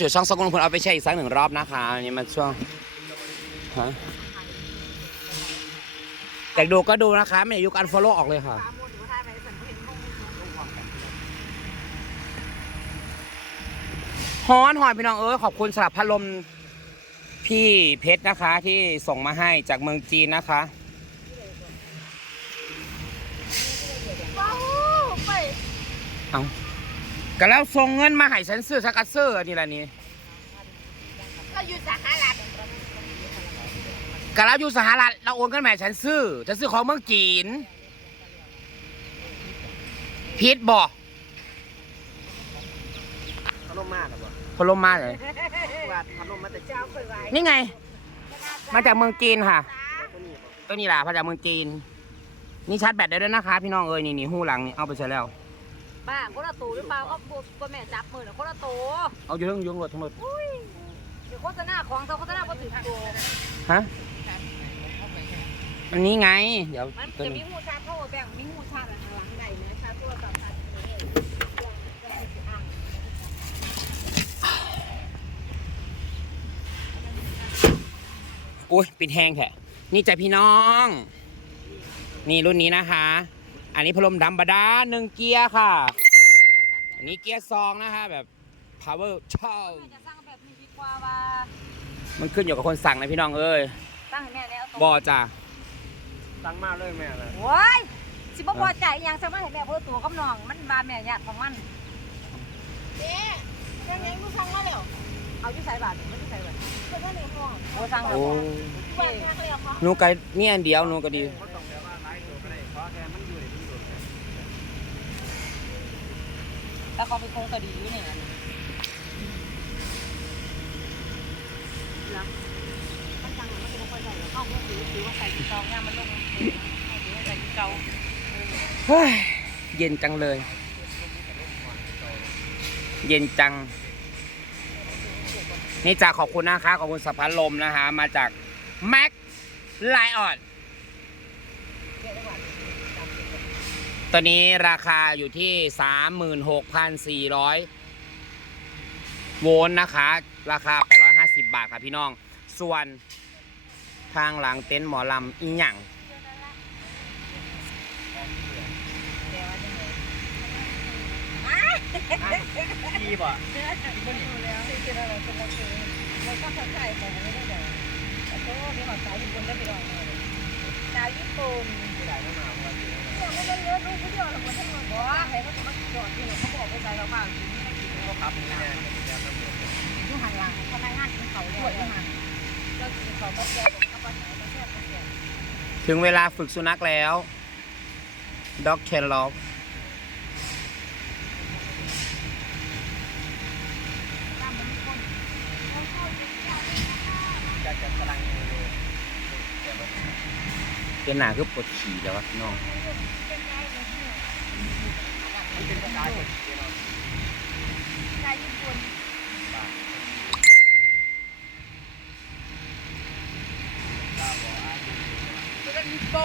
จุดช่องสกุลคุณเอาไปใช้อีกสักหนึ่งรอบนะคะอันนี้มันช่วงฮะอยากดูก็ดูนะคะ ไม่อยากดูการฟอลโล่ออกเลยค่ะ ฮอนหอยพี่น้องเอ้ยขอบคุณสำหรับพัดลมพี่เพชรนะคะ ที่ส่งมาให้จากเมืองจีนนะคะว้าวไปเอา ก็แล้วส่งเงินมาให้ฉันซื้อสกัดซื้ออันนี้ละนี่เราอยู่สหรัฐก็แล้วอยู่สหรัฐเราโอนเงินมาให้ฉันซื้อจะซื้อของเมืองจีนพิษบอกพัดลมมากครับบ่พัดลมมาเลยว่าพัดลมมาแต่เช้าเจ้าเคยไว้นี่ไง มาจากเมืองจีนค่ะตัวนี้บ่ตัวนี้ล่ะมาจากเมืองจีน นี่ชาร์จแบตได้ด้วยนะคะ พี่น้องเอ้ยนี่นี่หูหลังนี่เอาไปใช้แล้ว บ้าคนละตูหรือเปล่าก็บุกแม่จับมือคนละตูเอาอยู่ทั้งยงรถทั้งรถอุ้ยเดี๋ยวโฆษณาของเขาโฆษณาก็ถึงตัวฮะอันนี้ไง เดี๋ยวมันตัวจะมีนี้หูชาร์จโทรแบ่งมีหูชาร์จอะไรหลังใดนะชาร์จโทรศัพท์ชาร์จอุ้ยปิดแห้งแท้นี่จ้ะพี่น้อง นี่รุ่นนี้นะคะ อันนี้พัดลมดำบดาหนึ่งเกียร์ค่ะ อันนี้เกียร์ซองนะคะแบบ power เช่าแม่จะสร้างแบบนี้ดีกว่าว่า มันขึ้นอยู่กับคนสั่งนะพี่น้องเอ้ยตั้งให้แม่แล้วบอจ้ะตั้งมากเลยแม่เลยโว้ยสิบ่พอใจอีหยังสามารถให้แม่เพิ่ตัวกับน้อง มันบาแม่ญาติของมันเจ๊ยังไงกูสั่งมาแล้วเอาอยู่ใส่บาทไม่ได้ใส่บาทเพิ่นว่าในห้องโอ้สั่งแล้วโอ้บ้านแม่ก็เลยเอามาหนูก็นี่อันเดียวหนูก็ดี ก็ต้องแปลว่าหลายตัวก็ได้เพราะแกมันอยู่ในที่สุด แล้วเขาไปโครงคดีอยู่เนี่ยนะมันจังมันจะไม่ค่อยใส่เข้าเพื่อถือถือว่าใส่ที่เก่าเนี่ยมันลงเอาถือว่าใส่ที่เก่าเฮ้ยเย็นจังเลย เย็นจัง นี่จากขอบคุณนะคะขอบคุณสะพานลมนะคะมาจากแม็กไลออน ตอนนี้ราคาอยู่ที่ 36,400 โวลต์นะคะ ราคา 850 บาทค่ะพี่น้อง ส่วนทางหลังเต็นท์หมอลำอีหยังดีบ่แล้วก็เขาใส่ไปไม่ได้เลยแต่ก็มีหอดสายญี่ปุ่นได้ไปลอง นายญี่ปุ่นไม่ได้ไม่มาเพราะว่าอยู่เนี่ยไม่เยอะลูกผู้เดียวหรอกมันจะมาบอกว่เขาจะมาจอดที่เขาบอกไปใส่เราบ้างที่นี่ไม่กินก็พับนี่แน่แบบน้ำมันอยู่หันหลังเขาไม่งานกินเขาด้วยที่มันก็กินเขาก็แก่กับปัญหาก็แค่แก่ถึงเวลาฝึกสุนัขแล้วด็อกเชนล็อก ตามมันมีคน จะจะพลังเลยแต่ว่า เป็นหนาคือปวดฉี่แล้ววะพี่น้องเป็นโปน เป็นโต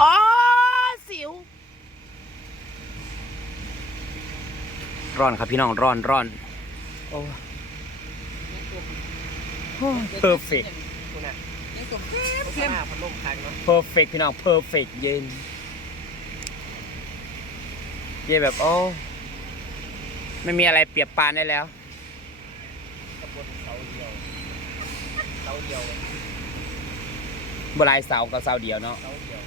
อ๋อสิว ร้อนครับพี่น้องร้อนร้อนโอ้เพอร์เฟกคุณน่ะโฆษณาพัดลมครั้งเนาะเพอร์เฟกพี่น้องเพอร์เฟกเย็น เย็นแบบโอ้ไม่มีอะไรเปรียบปานได้แล้วกระบวนเสาเดียวเสาเดียวบหลายเสากับเสาเดียวเนาะเสาเดียว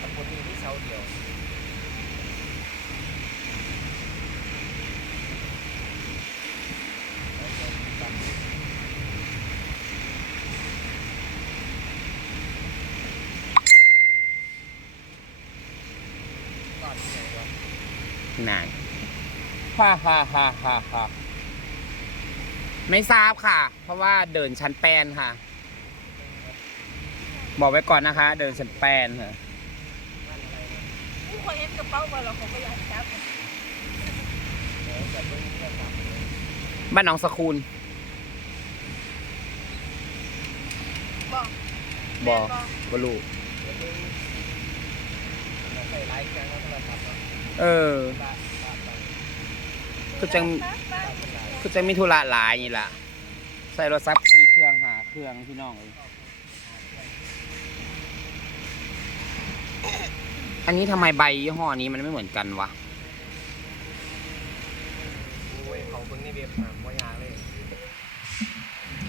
กระบวนนี้เสาเดียว นานฮ่าฮ่าฮ่าฮ่าฮ่าไม่ทราบค่ะ เพราะว่าเดินชั้นแปนค่ะ บอกไว้ก่อนนะคะ เดินชั้นแปนค่ะผู้คนเห็นกระเป๋าไปเราเขาก็อยากจับบ้านหนองสคูลเบ่บ่บ่รู้เราใส่ไลฟ์แก เนาะเออบ้านบ้านบ้านคือจังบ้านเป็นไรคือจังมีธุระหลายนี่ล่ะ ใส่รถซับขี่เครื่องหาเครื่องพี่น้องเอ้ยอันนี้ทำไมใบยี่ห้อนี้มันไม่เหมือนกันวะโอ้ยเขาเบิ่งในเว็บหาบ่ยากเลย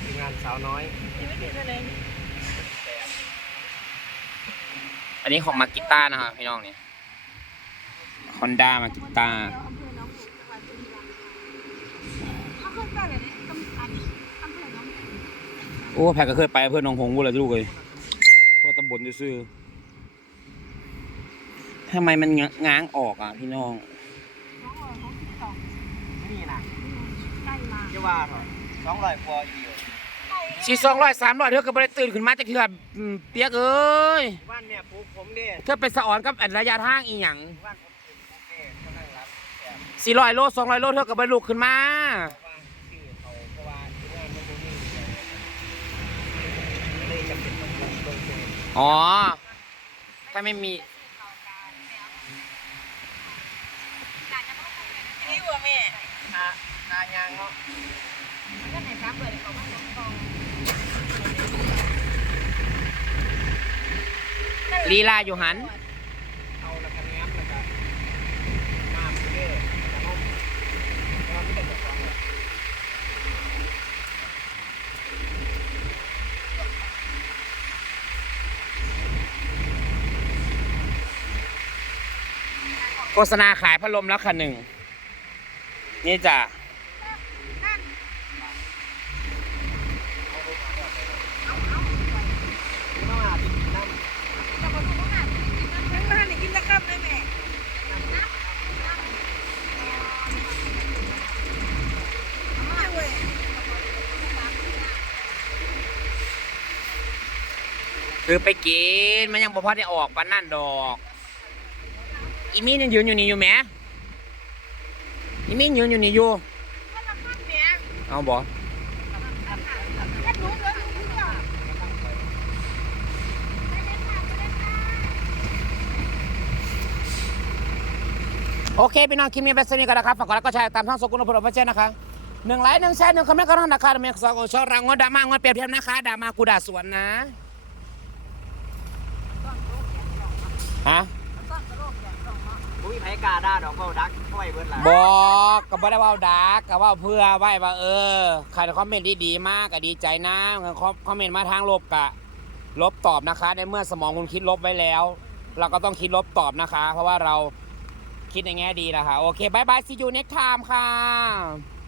ทีมงานสาวน้อย ยังไม่ถึงเท่าไหร่อันนี้ของมากิต้านะครับพี่น้องเนี่ย ฮอนด้ามากิต้าอำเภอหนองบัวจังหวัดบุรีรัมย์เขาเคยไปเลยอำเภออำเภอหนองบัวโอ้แพกก็เคยไปอำเพื่อนหนองหงส์บุรีลูกเลยเพราะตำบลซื่อๆทำไมมันง้างออกอะพี่น้องน้องบัวของสิบสองนี่นะใกล้มาเจ้าว่าเถอะสองร้อยกว่าอยู่สีสองร้อยสามร้อยเธอก็ไม่ได้ตื่นขึ้นมาจากเถื่ออืมเปียกเอ้ยบ้านเนี่ยปลูกผมเนี่ยเธอไปสะออนกับอันระยะทางอีหยังบ้านผมปลูกผมเนี่ยก็นั่งรับแอบ สี่ร้อยโลสองร้อยโลเธอก็ไปลุกขึ้นมาเพราะว่าชื่อเขาเพราะว่าที่งานมันบ่มีเดียวก็เลยจำเป็นต้องลงลงเฟซอ๋อ ถ้าไม่มีนี่บัวแม่คาคายางเนาะก็ไหนครับเปิดเขาบ้านหนองกองลีลาอยู่หัน เอาแล้วก็แง้มแล้วก็น้ำไปเรื่อยแล้วก็นมแล้วก็ไม่ได้จะฟังเลย โฆษณาขายพัดลมแล้วค่ะหนึ่ง นี่จ้ะคือไปกิน มันยังบ่พอได้ออกปานนั่นดอก อีมีนยังยืนอยู่นี่อยู่แหมอีมีนยืนอยู่นี่อยู่เอาบ่โอเคพี่น้องคลิปนี้เป็นสนิทกันนะครับฝากกดไลค์กดแชร์ตามช่องสกุลพลพระเจ้านะคะหนึ่งไลค์หนึ่งแชร์หนึ่งคอมเมนต์ก็ต้องราคาเมียสองโอชอรังงดดามางดเปรียบเทียบนะคะดามากูด่าสวนนะฮะ อุ้ยไผกาด้าดอกเบ้าดักเข้าไปเบิดลายบอกก็บ่ได้เว่าดักก็เว่าเพื่อไว้ว่าเออใครคอมเมนต์ดีๆมากก็ดีใจนะคอมเมนต์มาทางลบกะ ลบตอบนะคะในเมื่อสมองคุณคิดลบไว้แล้ว เราก็ต้องคิดลบตอบนะคะ เพราะว่าเราคิดในแง่ดีนะคะ โอเคบายบายซียูเน็กไทม์ค่ะ